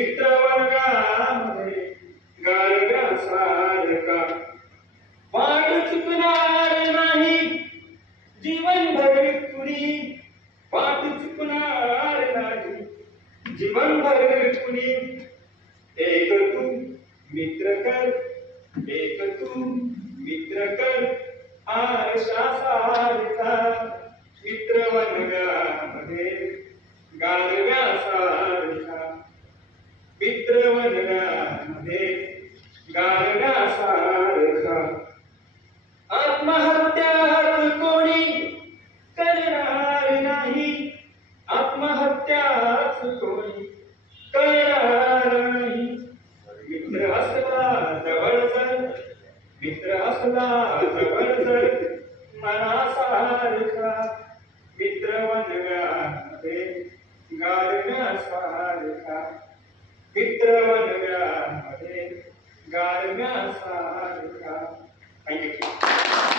मित्रवर्गामध्ये गारव्यासारखा वाट चुकणार नाही जीवनभर कुणी वाट चुकणार नाही जीवनभर कुणी एक तू मित्र कर एक तू मित्र कर आरशासारखा मित्रवर्गामध्ये गारव्यासारखा मित्रवर्गामध्ये गारव्यासारखा आत्महत्याच कोणी करणार नाही आत्महत्याच कोणी करणार नाही मित्र असला जवळ जर मित्र असला जवळ जर मनासारखा मित्रवर्गामध्ये गारव्यासारखा मित्रवर्गामध्ये गारव्यासारखा